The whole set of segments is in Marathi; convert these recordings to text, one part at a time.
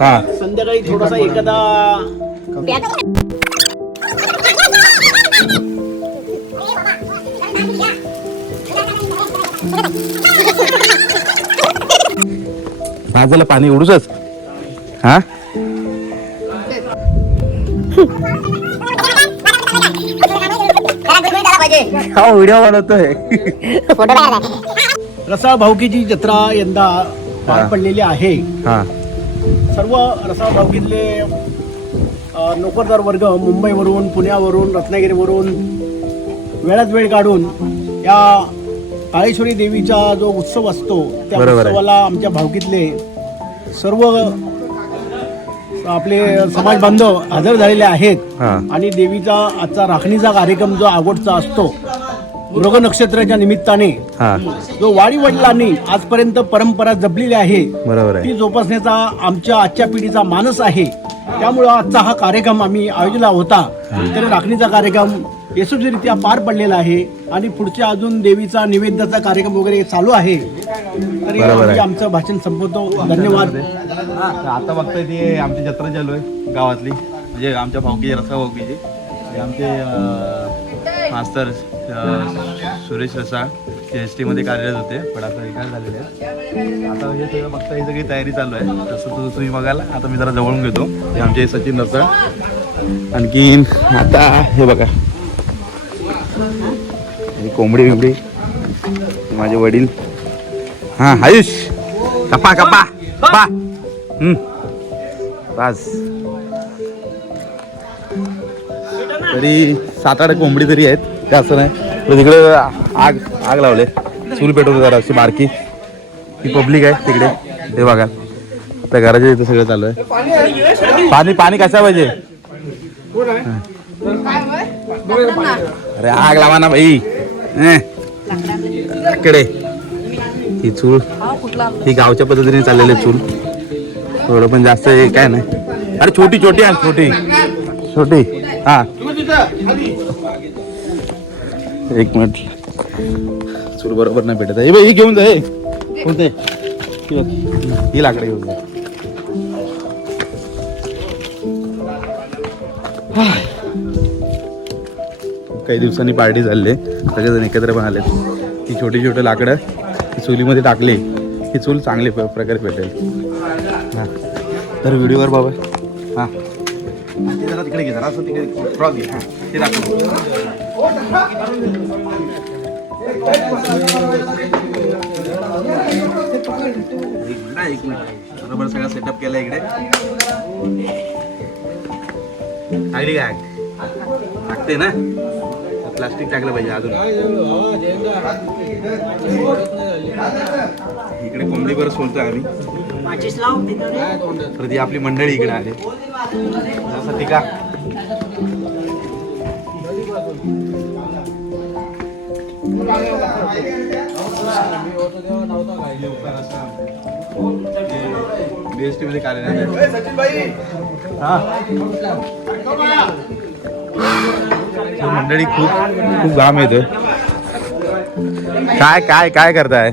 हा संध्याकाळी थोडासा एखादा माझ्याला पाणी एवढूच हा व्हिडिओ बनवतोय. रसाळ भाऊकीची जत्रा यंदा पार पडलेली आहे. हा सर्व रसाळ भाऊकीतले नोकरदार वर्ग मुंबईवरून, पुण्यावरून, रत्नागिरीवरून वेळात वेळ काढून या काळेश्वरी देवीचा जो उत्सव असतो त्या उत्सवाला आमच्या भाऊकीतले सर्व आपले समाज बांधव हजर झालेले आहेत. आणि देवीचा आजचा राखणीचा कार्यक्रम जो आवडता असतो मृग नक्षत्राच्या निमित्ताने जो वाडी वडिलांनी आजपर्यंत परंपरा जपलेली आहे ती जोपासण्याचा आमच्या आजच्या पिढीचा मानस आहे. त्यामुळे आजचा हा कार्यक्रम आम्ही आयोजला होता. तर राखणीचा कार्यक्रम यशस्वीरित्या पार पडलेला आहे आणि पुढच्या अजून देवीचा निवेद्याचा कार्यक्रम वगैरे चालू आहे. तर आमचं भाषण संपवतो. धन्यवाद. आता बघताय ती आमची जत्रा चालू आहे गावातली, म्हणजे आमच्या भाऊकी रसा भाऊकीची. आमचे मास्तर सुरेश रसाळ CST मध्ये कार्यरत होते, पण आता रिटायर झालेले आहेत. आता हे सगळं बघता ही सगळी तयारी चालू आहे. तसं तुम्ही बघायला आता मी जरा जवळून घेतो. हे आमचे सचिन रसाळ. आणखीन आता हे बघा ही कोंबडी बिंबडी माझे वडील. हा आयुष कपा कपा कपा बस. तरी 7-8 कोंबडी तरी आहेत, जास्त नाही. तिकडे आग आग लावले, चूल पेटवतो जरा अशी बारकी. ही पब्लिक आहे तिकडे, ते बघा आपल्या घराच्या इथं सगळं चालू आहे. पाणी पाणी कशा पाहिजे? अरे आग लावा ना भाई. इकडे ही चूल ही गावच्या पद्धतीने चाललेली चूल, थोडं पण जास्त हे काय नाही. अरे छोटी छोटी आहे, छोटी छोटी. हा एक मिनिट, चूल बरोबर नाही भेटत आहे. ही घेऊन जा. कोणते ही लाकडं घेऊन जा. काही दिवसांनी पार्टी झाली, सगळेजण एकत्र पण आले. ही छोटी छोटी लाकडं ही चुलीमध्ये टाकली ही चूल चांगली प्रकारे पेटेल. हां तर व्हिडिओवर बाबा. हां ते जरा तिकडे घे, जरा असं तिकडे क्रॉस घे. हां ते दाखव. एक मिनिट बरोबर सगळा सेटअप केला इकडे. टाकली काय टाकते ना, प्लास्टिक टाकलं पाहिजे अजून. इकडे कोंबडी बरं सोलतोय आम्ही. तर ती आपली मंडळी इकडे आली जसं टिका. BST मध्ये कार्यरत मंडळी खूप खूप घाम येतोय. काय काय काय करताय?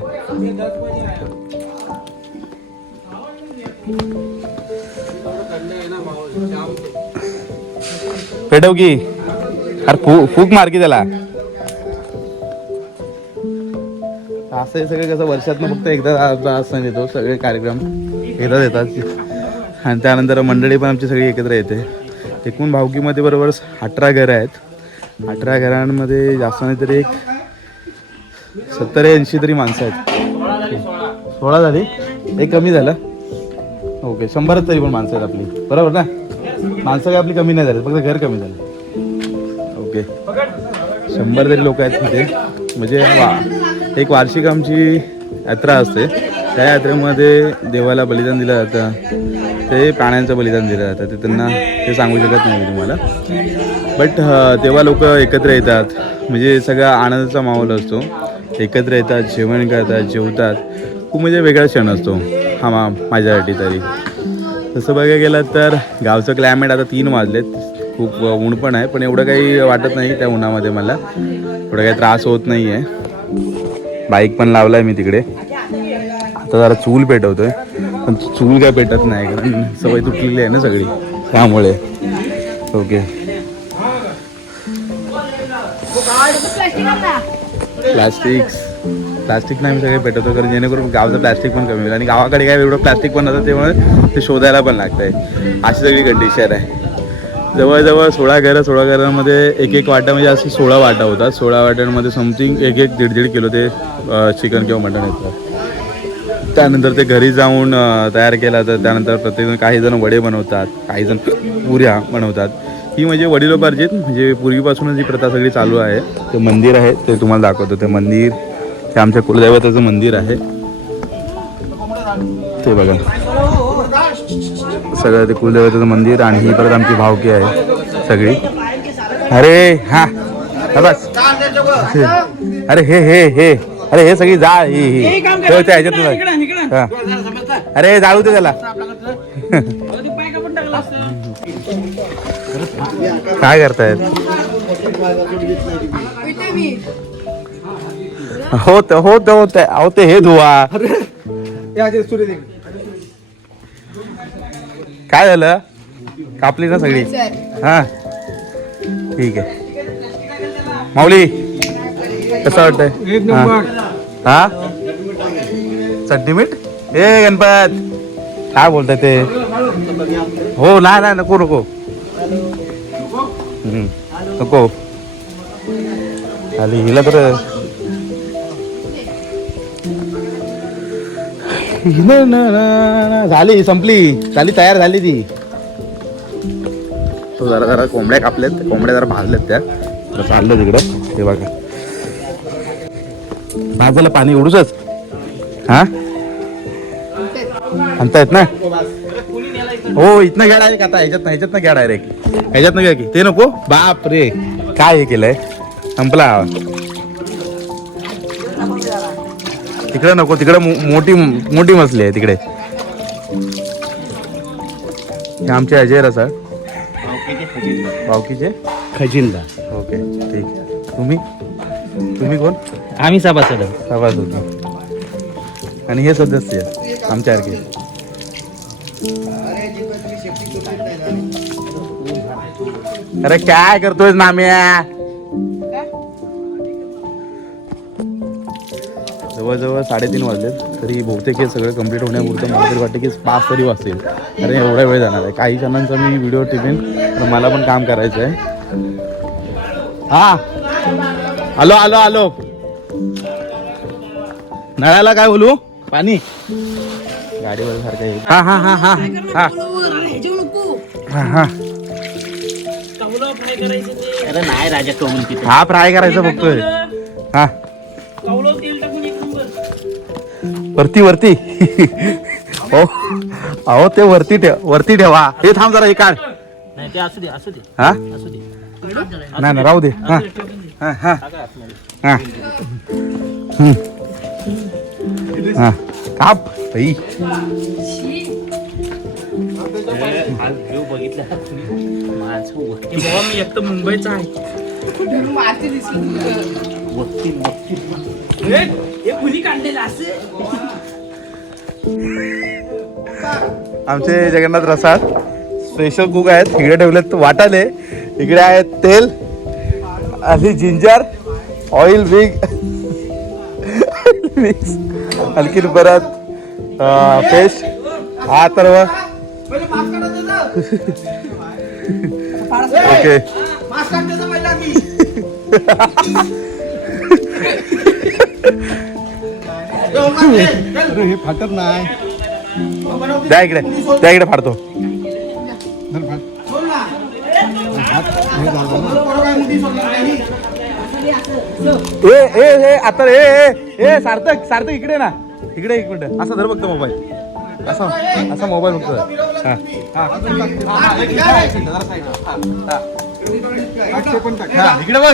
पेटव की. अरे फूक मार की त्याला. असं सगळं कसं वर्षातनं फक्त एकदा सण येतो, सगळे कार्यक्रम एकदाच येतात आणि त्यानंतर मंडळी पण आमची सगळी एकत्र येते. एकूण भावकीमध्ये बरोबर 18 घरं आहेत. 18 घरांमध्ये जास्त नाही तरी एक 70-80 तरी माणसं आहेत. 16 झाली, एक कमी झालं. ओके 100 तरी पण माणसं आहेत आपली, बरोबर ना? माणसं काय आपली कमी नाही झाली, फक्त घर कमी झालं. ओके 100 तरी लोक आहेत तिथे. म्हणजे एक वार्षिक आमची यात्रा असते, त्या यात्रेमध्ये देवाला बलिदान दिलं जातं, ते प्राण्यांचं बलिदान दिलं जातं. ते त्यांना ते सांगू शकत नाही मी तुम्हाला. बट तेव्हा लोक एकत्र येतात, म्हणजे सगळा आनंदाचा माहोल असतो. एकत्र येतात, जेवण करतात, जेवतात. खूप म्हणजे वेगळा क्षण असतो हा माझ्यासाठी तरी. तसं बघायला गेलं तर गावचं क्लायमेट आता 3 वाजलेत, खूप ऊन पण आहे, पण एवढं काही वाटत नाही त्या उन्हामध्ये. मला एवढं काही त्रास होत नाही आहे. बाईक पण लावला आहे मी तिकडे. आता जरा चूल पेटवतोय पण चूल काय पेटत नाही कारण सवय तुटलेली आहे ना सगळी त्यामुळे. ओके प्लास्टिक नाही मी सगळे पेटवतो कारण जेणेकरून गावचं प्लास्टिक पण कमी होईल आणि गावाकडे काय एवढं प्लास्टिक पण नसतं त्यामुळे ते शोधायला पण लागत आहे. अशी सगळी कंडिशन आहे. जवळजवळ 16 घरं 16 घरांमध्ये एक वाटा म्हणजे अशी 16 वाटा होतात. 16 वाट्यांमध्ये समथिंग 1-1 किलो ते चिकन किंवा मटण येतं. त्यानंतर ते घरी जाऊन तयार केलं तर त्यानंतर प्रत्येकजण काही जण वडे बनवतात, काही जण पुऱ्या बनवतात. ही म्हणजे वडिलोपार्जित म्हणजे पूर्वीपासूनच ही प्रथा सगळी चालू आहे. ते मंदिर आहे ते तुम्हाला दाखवतो. ते मंदिर हे आमच्या कुलदैवताचं मंदिर आहे ते बघा सगळं ते कुलदेवताचं मंदिर. आणि ही परत आमची भावकी आहे सगळी. अरे हा बस अरे हे अरे हे सगळी जाळ ही ह्याच्यात अरे जाळू दे त्याला. काय करतायत होते हे धुवा. काय झालं कापली ना सगळी. हा ठीक आहे माऊली कसं वाटतंय. हा चटणी मीठ ए गणपत काय बोलताय ते. हो नाही नको नको नको आली हिला तर झाली संपली झाली तयार झाली ती. तो जरा कोंबड्या कापल्यात कोंबड्या जरा भाजल्यात त्या चाललं तिकडं. हे बघा भाजायला पाणी उडूच हा आणता येत ना. हो इथनं घ्या डायरेक्ट आता ह्याच्यातनं घ्या डायरेक्ट ह्याच्यातनं घ्या की ते नको. बाप रे काय हे केलंय संपला. तिकडे नको तिकडे मोठी मछली आहे तिकडे. हे आमचे अजय रसाळ भावकीचे खजिनदार. ओके ठीक आहे. तुम्ही कोण. आम्ही सभासद आणि हे सदस्य आमच्यासारखे. अरे काय करतोय नाम्या. जवळजवळ 3:30 वाजलेत तरी बहुतेक हे सगळं कंप्लीट होण्यापुरतं मला तरी वाटतं की 5 तरी वाजतील. अरे एवढा वेळ जाणार आहे. काही जणांचा मी व्हिडिओ टिपेन तर मला पण काम करायचं आहे. हा आलो नळाला काय बोलू पाणी गाडीवर सारखं. हा नाही राजा कमून हा फ्राय करायचं बघतोय. हा वरती हो अहो ते वरती ठेवा. हे थांब जरा हे काढ. नाही ते असू दे हा असू दे. नाही राहू दे. हा हा काप बाई. बघितलं मी एक तर मुंबईचा आहे. आमचे जगन्नाथ रसाळ स्पेशल कुक आहेत. इकडे ठेवलेत वाटाले. इकडे आहेत तेल आणि जिंजर ऑइल मिक्स हलकी परत पेस्ट. हा तर ओके हे फाटत नाही. द्या इकडे फाडतो. आता सार्थक इकडे ना. इकडे एक मिनिट असा धर बघतो मोबाईल. असा मोबाईल बघतो. इकडे बघ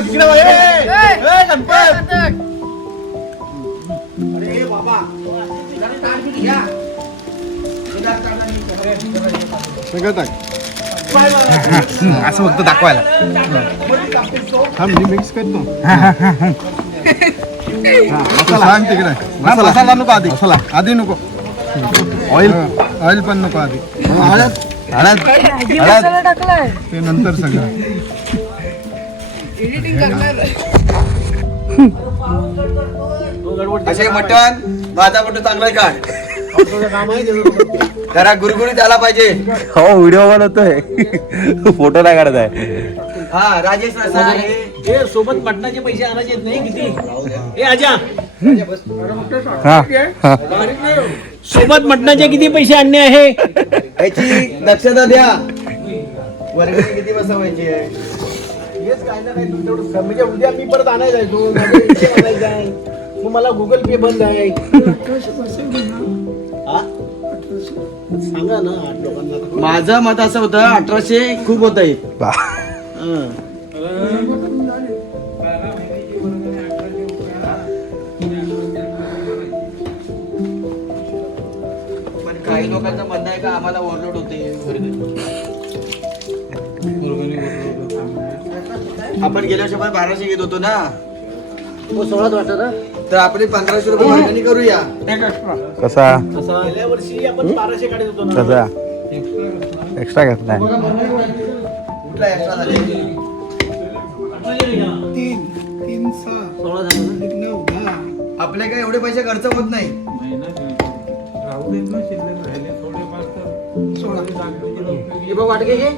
गणपत. असं फक्त दाखवायला. मिक्स करतो. सांग तिकडे मसाला नको आधी नको. ऑइल ऑइल पण नको आधी हळद हळद हळद टाकलाय ते नंतर सगळं असे मटण माझा मटण चांगला काढ काम आहे त्याचं. जरा गुरगुरीत आला पाहिजे. हो व्हिडिओ बनवतोय फोटो नाही काढत आहे हा राजेश रसा हे सोबत मटणाचे पैसे आणायचे आहेत नाही किती ए आजा हा हा सोबत मटणाचे किती पैसे आणणे आहे याची दक्षता द्या. वर्गणी किती बसवायची आहे? हेच काय ना काय तेवढं म्हणजे उद्या मी परत आणायला जायचो माझे पैसे आणायचे आहे. मग मला गुगल पे बंद आहे हा? सांगा ना लोकांना माझं मत असं होतं 1800 खूप होत आहे. बा. पण काही लोकांचं म्हणणं आहे का आम्हाला ओव्हरलोड होते आपण गेल्या वर्षी 1200 घेत होतो ना, 16 वाटत ना तर आपण 1500 रुपये वर्गणी करूया. कसा गेल्या वर्षी आपण 1200 काढत होतो ना कसा एक्स्ट्रा घेतलाय कुठला एक्स्ट्रा झाले? 16 झालं ना? आपले काय एवढे पैसे खर्च होत नाही. हे बघ वाटके घे.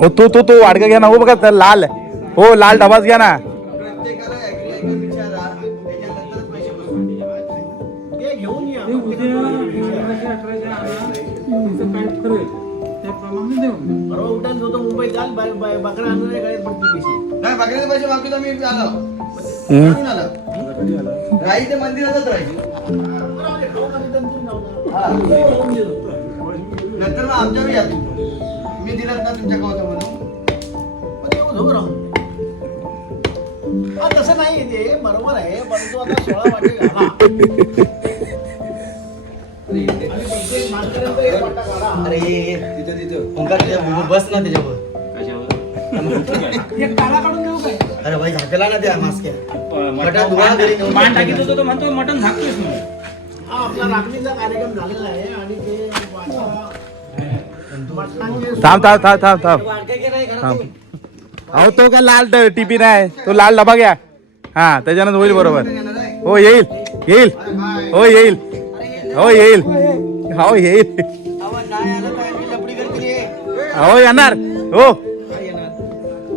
हो तू वाडका घ्या ना हो बघा तर लाल हो लाल डबाच घ्या ना प्रत्येकाला ऍग्री विचारा, त्याच्यानंतरच पैसे बसवा. हे घेऊन या परवा उठायला होतो मुंबईत जाल बकरा आणून नाही गळ्यात पडतील पैसे नाही बकऱ्याचे पैसे मागतो मी आलो. म्हणून आलो. राही ते मंदिरातच राहील. हा. नंतर मग आमच्या या मी दिलात ना तुमच्या गावात म्हणून तसं नाही ते बरोबर आहे परंतु आता 16 वाटे घाला आणि प्रत्येक माणसाला एक वाटा काढा. अरे तिथं ओंकार त्याच्या बस ना त्याच्यावर एक ताला काढून देऊ काय अरे भाई झाकला ना त्या मास्क्या मटण धुवा घरी नेऊन. पान टाकीत होतो तो म्हणतो मटण झाकतोस म्हणून. हा आपला राखणीचा कार्यक्रम झालेला आहे आणि ते मटणाचे थांब अहो तो का लाल टिपी नाही तो लाल डबा घ्या हा त्याच्यानं होईल बरोबर हो येईल हो येईल हो येईल अहो, नाही आलं तर आम्ही लपडी करतील हे. हो येणार हो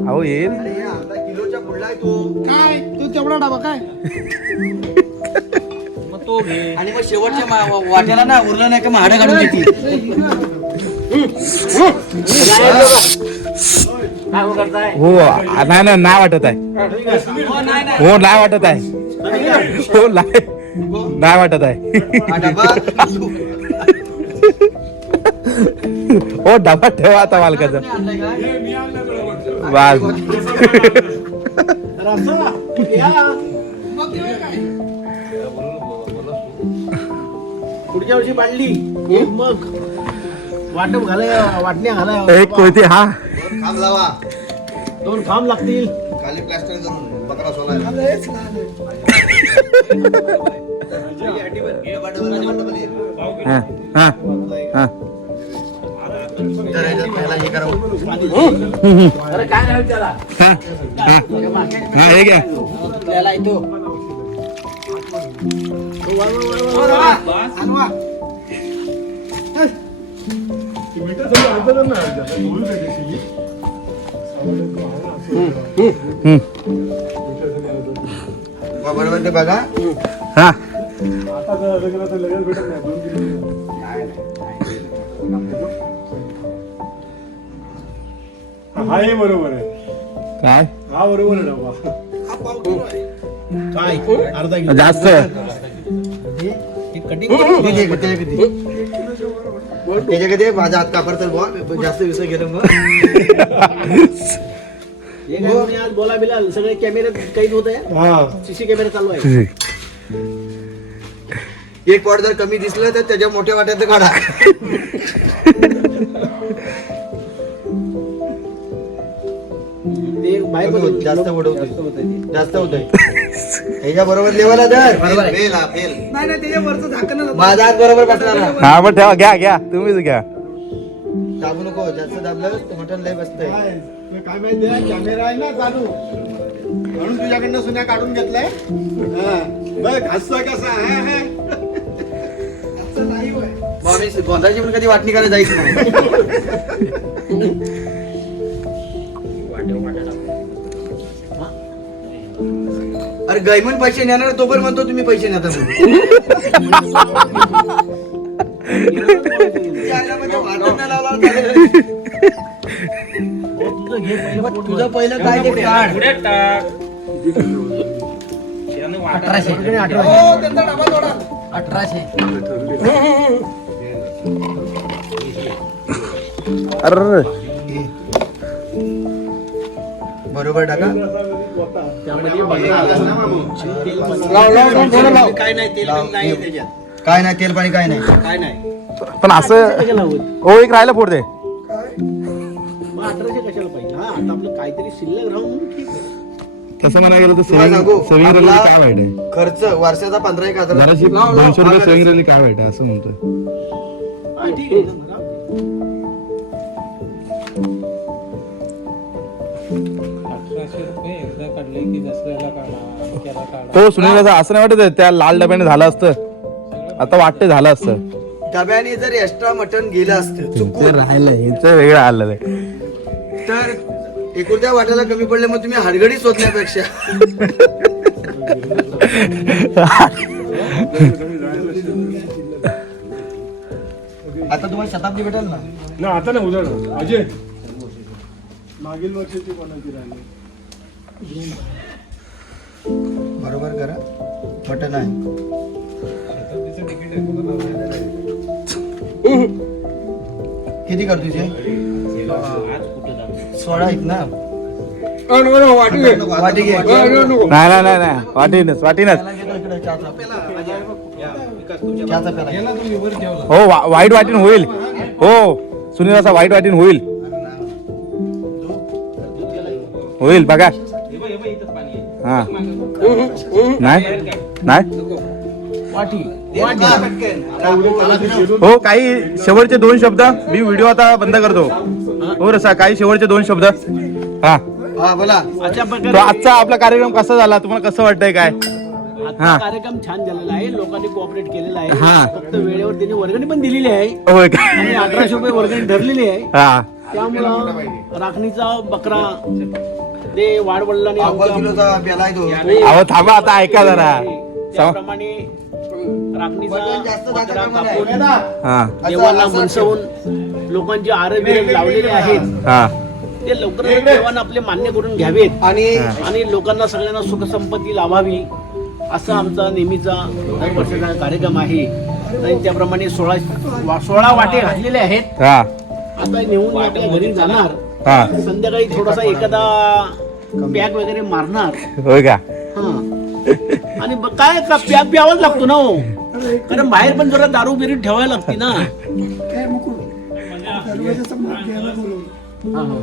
अहो येईल अरे हे अर्धा किलोच्या पुढला आहे तो. काय तू तेवढा डबा काय मग तो घे. आणि मग शेवटच्या वाट्याला ना उरलं नाही का मग हाडं काढून देतील. काय हो करताय? हो नाही वाटत आहे हो नाही वाटत आहे हो नाही वाटत आहे हा डबा हो डबा ठेवा आता मालकाचा आणलाय का? वाज रसा या पुढच्या वर्षी बांधली एक मग वाटप वाटण्या घालाय एक कोयती हा खांब लावा 2 खांब लागतील खाली प्लास्टर करून बकरा सोलायला. डबल ये. हा हा हा तर ह्याच्यात पहिला हे करावं. अरे काय नाही त्याला हा हा हे घ्या त्याला येतो. आणवा. बरोबर ते बघा. हा हा हे बरोबर आहे काय हा बरोबर आहे डबा काय अर्धा किलो जास्त कटिंग त्याच्या कधी माझा हात कापर तर बुवा जास्त विषय गेलं मग. आज बोला बिला सगळे कॅमेरे कैद होत आहे हा सीसी कॅमेरा चालू आहे एक पॉट जर कमी दिसलं तर त्याच्या मोठ्या वाट्यात काढा. ते बाहेर जास्त उडवतोय जास्त होत आहे. ह्याच्या बरोबर लेवला धर नाही नाही त्याच्या वरचं झाकण माझा हात बरोबर बसला ना हा पण ठेवा घ्या तुम्हीच घ्या. दाबू नको जास्त दाबलं तर मटण लय बसतंय काय माहिती कॅमेरा आहे ना चालू म्हणून तुझ्याकडनं सुन्या काढून घेतलाय बघ हसतोय कसा मग आम्ही गोंधाची पण कधी वाटणी करायला जायची नाही अरे गैमन पैसे नेणार तो पण म्हणतो तुम्ही पैसे नेता म्हणून. यायला म्हणजे वाटण नाही लावला चालेल. तुझं पहिलं काय ते काढ. पुढे टाक. 1800 त्यांचा डबा जोडा 1800 अरे बरोबर टाका काय नाही तेल बिल नाही त्याच्यात काय नाही तेल पाणी काय नाही काय नाही पण असं कशाला हवं? हो एक राहिला पोट दे. मग 1800 कशाला पाहिजे हा आता आपलं काहीतरी शिल्लक राहून म्हणून ठीक आहे. तसं म्हणायला गेलं तर तुला सांगू, सेविंग रॅली आपला काय वाईट आहे. खर्च वर्षाचा 15,000 जराशी 200 रुपये सेविंग रॅली काय वाईट आहे असं म्हणतोय. हा, ठीक आहे ना, बरं. हो सुनील दादा असं नाही वाटत त्या लाल डब्याने झालं असतं आता वाटतं झालं असतं. डब्याने जर एक्स्ट्रा मटण गेलं असतं ते चुकून राहिलं हिचं वेगळं आलं तर एकुलत्या वाट्याला कमी पडले मग तुम्ही हडगडी शोधण्यापेक्षा आता तुम्हाला शताब्दी भेटेल ना ना आता ना उद्या ना. अजय मागील वर्षीची कोणाची राहिली बरोबर करा मटण आहे किती कर तुझे 16 आहेत ना वाटी घे नाही वाटीनच चहाचा प्याला घे. हो वाईट वाटीन होईल हो सुनील असा वाईट वाटीन होईल बघा हा नाही हो काही शेवटचे 2 शब्द मी व्हिडिओ आता बंद करतो. हो रसा काही शेवटचे 2 शब्द हा हा बोला अशा तो प्रकारे आजचा आपला कार्यक्रम कसा झाला तुम्हाला कसं वाटतंय काय. आजचा कार्यक्रम छान झालेला आहे लोकांनी कोऑपरेट केलेला आहे हा. फक्त वेळेवर त्यांनी वर्गणी पण दिलेली आहे होय का आणि 1800 रुपये वर्गणी धरलेली आहे हा त्यामुळं राखणीचा बकरा ते वाडवडिलांनी अव्वल किलोचा प्याला आहे तो अहो थांबा आता ऐका जरा त्याप्रमाणे राखणीचा जास्त बकरा दाखवला कापून हा देवाला मनसवून लोकांची आरोग्य लावलेले आहेत हा ते लवकरच देवानं आपले मान्य करून घ्यावेत आणि लोकांना सगळ्यांना सुख संपत्ती लाभावी असा आमचा नेहमीचा दर वर्षाचा कार्यक्रम आहे आणि त्याप्रमाणे 16 वाटे घातलेले आहेत हा आता नेऊन मी आपल्या घरी जाणार हा संध्याकाळी थोडासा एखादा पॅक वगैरे मारणार होय का हा आणि काय पॅक प्यावाच लागतो ना हो कारण बाहेर पण जरा दारू बिरी ठेवायला लागते ना हा, हा.